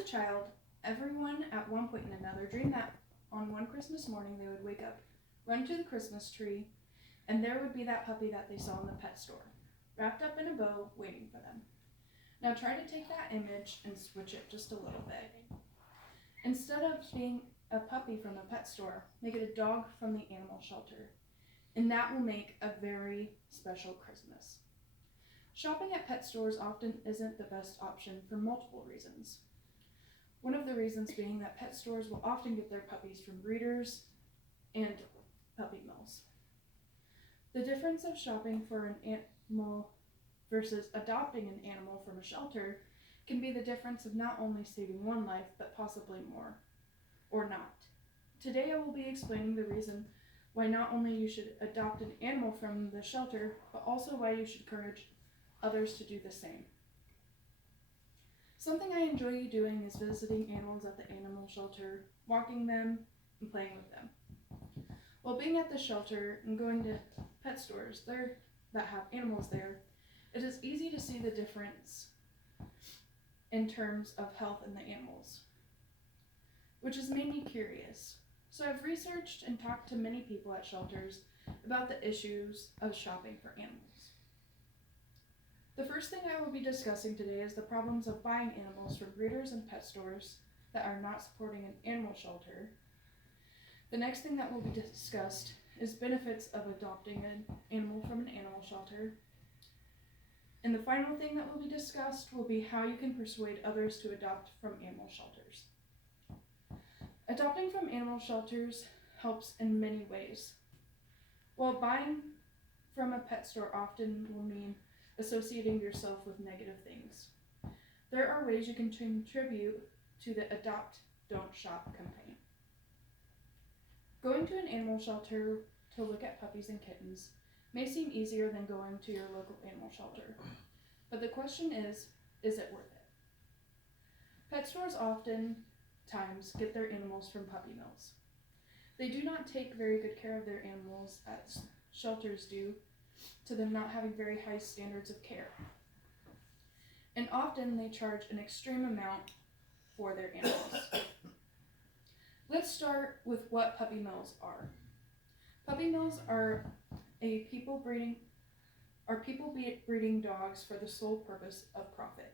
a child, everyone at one point and another dreamed that on one Christmas morning they would wake up, run to the Christmas tree, and there would be that puppy that they saw in the pet store, wrapped up in a bow, waiting for them. Now try to take that image and switch it just a little bit. Instead of being a puppy from a pet store, make it a dog from the animal shelter, and that will make a very special Christmas. Shopping at pet stores often isn't the best option for multiple reasons. One of the reasons being that pet stores will often get their puppies from breeders and puppy mills. The difference of shopping for an animal versus adopting an animal from a shelter can be the difference of not only saving one life, but possibly more, or not. Today I will be explaining the reason why not only you should adopt an animal from the shelter, but also why you should encourage others to do the same. Something I enjoy doing is visiting animals at the animal shelter, walking them, and playing with them. While being at the shelter and going to pet stores that have animals there, it is easy to see the difference in terms of health in the animals, which has made me curious. So I've researched and talked to many people at shelters about the issues of shopping for animals. The first thing I will be discussing today is the problems of buying animals from breeders and pet stores that are not supporting an animal shelter. The next thing that will be discussed is benefits of adopting an animal from an animal shelter. And the final thing that will be discussed will be how you can persuade others to adopt from animal shelters. Adopting from animal shelters helps in many ways. While buying from a pet store often will mean associating yourself with negative things, there are ways you can contribute to the Adopt, Don't Shop campaign. Going to an animal shelter to look at puppies and kittens may seem easier than going to your local animal shelter, but the question is it worth it? Pet stores oftentimes get their animals from puppy mills. They do not take very good care of their animals as shelters do, to them not having very high standards of care. And often they charge an extreme amount for their animals. Let's start with what puppy mills are. Puppy mills are people breeding dogs for the sole purpose of profit.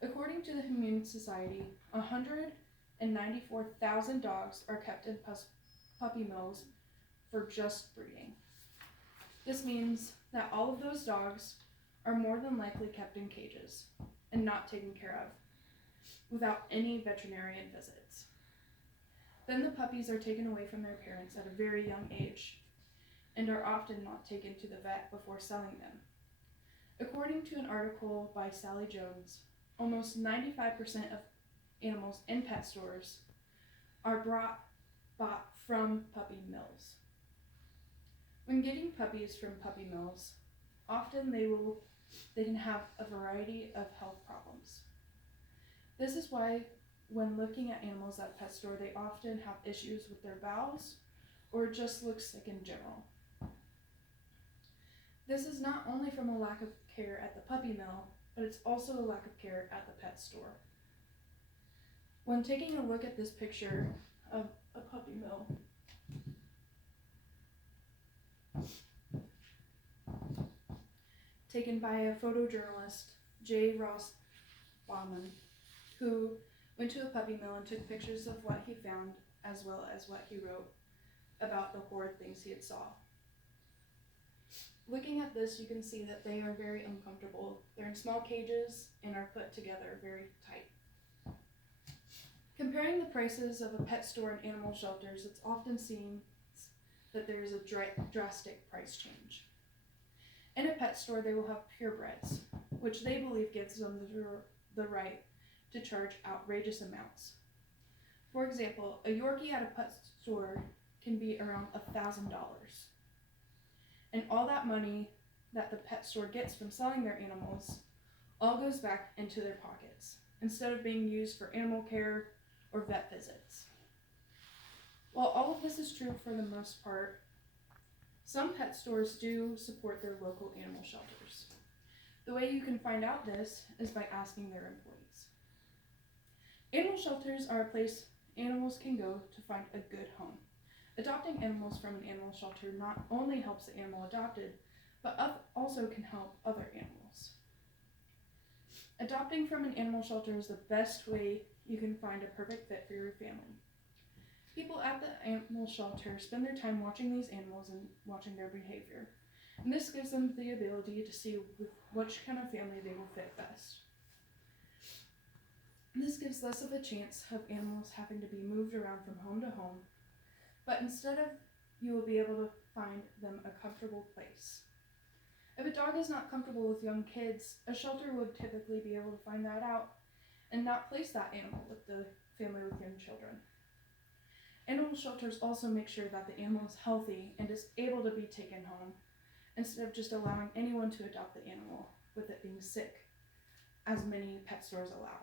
According to the Humane Society, 194,000 dogs are kept in puppy mills for just breeding. This means that all of those dogs are more than likely kept in cages and not taken care of without any veterinarian visits. Then the puppies are taken away from their parents at a very young age and are often not taken to the vet before selling them. According to an article by Sally Jones, almost 95% of animals in pet stores are bought from puppy mills. When getting puppies from puppy mills, often they can have a variety of health problems. This is why when looking at animals at a pet store, they often have issues with their bowels or just look sick in general. This is not only from a lack of care at the puppy mill, but it's also a lack of care at the pet store. When taking a look at this picture of a puppy mill, taken by a photojournalist, J. Ross Bauman, who went to a puppy mill and took pictures of what he found as well as what he wrote about the horrid things he had saw. Looking at this, you can see that they are very uncomfortable. They're in small cages and are put together very tight. Comparing the prices of a pet store and animal shelters, it's often seen that there is a drastic price change. In a pet store, they will have purebreds, which they believe gives them the right to charge outrageous amounts. For example, a Yorkie at a pet store can be around $1,000. And all that money that the pet store gets from selling their animals all goes back into their pockets, instead of being used for animal care or vet visits. While all of this is true for the most part, some pet stores do support their local animal shelters. The way you can find out this is by asking their employees. Animal shelters are a place animals can go to find a good home. Adopting animals from an animal shelter not only helps the animal adopted, but also can help other animals. Adopting from an animal shelter is the best way you can find a perfect fit for your family. People at the animal shelter spend their time watching these animals and watching their behavior. And this gives them the ability to see which kind of family they will fit best. This gives less of a chance of animals having to be moved around from home to home, but instead of you will be able to find them a comfortable place. If a dog is not comfortable with young kids, a shelter would typically be able to find that out and not place that animal with the family with young children. Animal shelters also make sure that the animal is healthy and is able to be taken home, instead of just allowing anyone to adopt the animal with it being sick, as many pet stores allow.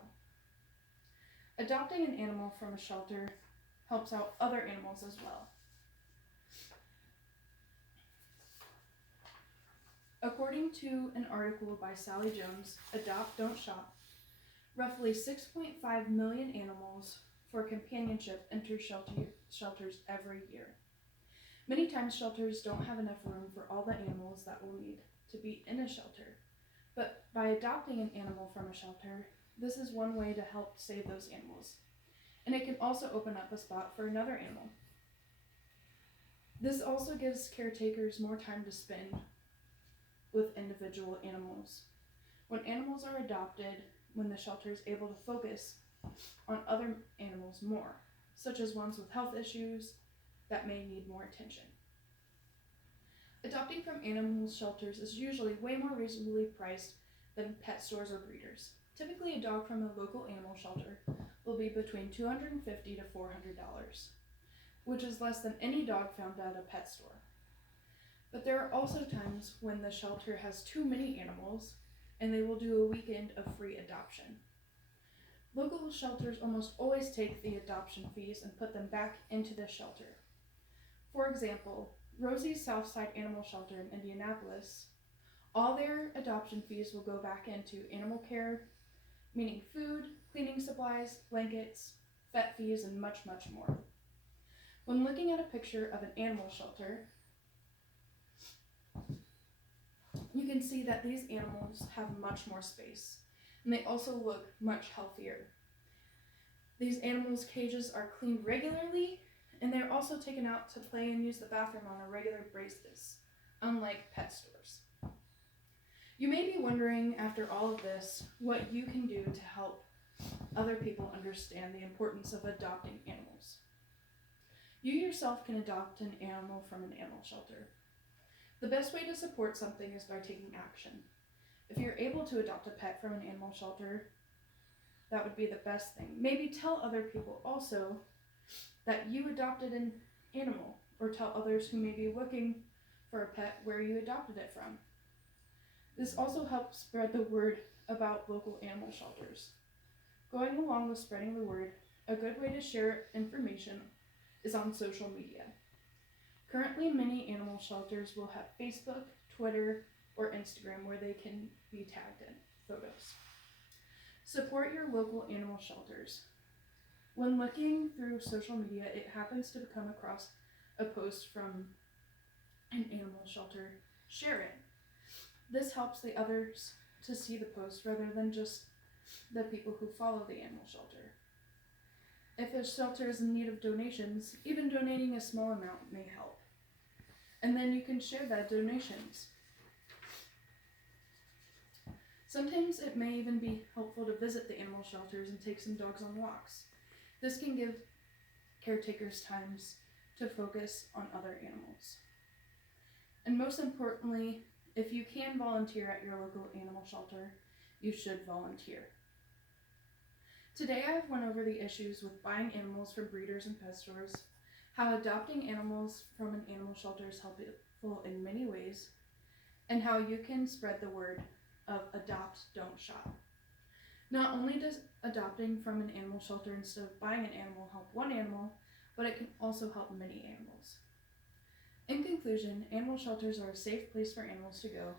Adopting an animal from a shelter helps out other animals as well. According to an article by Sally Jones, Adopt, Don't Shop, roughly 6.5 million animals for companionship enter shelters every year. Many times shelters don't have enough room for all the animals that will need to be in a shelter, but by adopting an animal from a shelter, this is one way to help save those animals, and it can also open up a spot for another animal. This also gives caretakers more time to spend with individual animals. When animals are adopted, when the shelter is able to focus on other animals more, such as ones with health issues that may need more attention. Adopting from animal shelters is usually way more reasonably priced than pet stores or breeders. Typically, a dog from a local animal shelter will be between $250 to $400, which is less than any dog found at a pet store. But there are also times when the shelter has too many animals and they will do a weekend of free adoption. Local shelters almost always take the adoption fees and put them back into the shelter. For example, Rosie's Southside Animal Shelter in Indianapolis, all their adoption fees will go back into animal care, meaning food, cleaning supplies, blankets, vet fees, and much, much more. When looking at a picture of an animal shelter, you can see that these animals have much more space, and they also look much healthier. These animals' cages are cleaned regularly, and they're also taken out to play and use the bathroom on a regular basis, unlike pet stores. You may be wondering, after all of this, what you can do to help other people understand the importance of adopting animals. You yourself can adopt an animal from an animal shelter. The best way to support something is by taking action. If you're able to adopt a pet from an animal shelter, that would be the best thing. Maybe tell other people also that you adopted an animal, or tell others who may be looking for a pet where you adopted it from. This also helps spread the word about local animal shelters. Going along with spreading the word, a good way to share information is on social media. Currently, many animal shelters will have Facebook, Twitter, or Instagram where they can be tagged in photos. Support your local animal shelters. When looking through social media, it happens to come across a post from an animal shelter, share it. This helps the others to see the post rather than just the people who follow the animal shelter. If a shelter is in need of donations, even donating a small amount may help. And then you can share that donations. Sometimes it may even be helpful to visit the animal shelters and take some dogs on walks. This can give caretakers times to focus on other animals. And most importantly, if you can volunteer at your local animal shelter, you should volunteer. Today I've went over the issues with buying animals from breeders and pet stores, how adopting animals from an animal shelter is helpful in many ways, and how you can spread the word of adopt, don't shop. Not only does adopting from an animal shelter instead of buying an animal help one animal, but it can also help many animals. In conclusion, animal shelters are a safe place for animals to go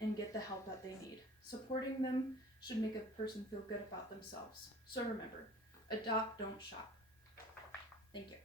and get the help that they need. Supporting them should make a person feel good about themselves. So remember, adopt, don't shop. Thank you.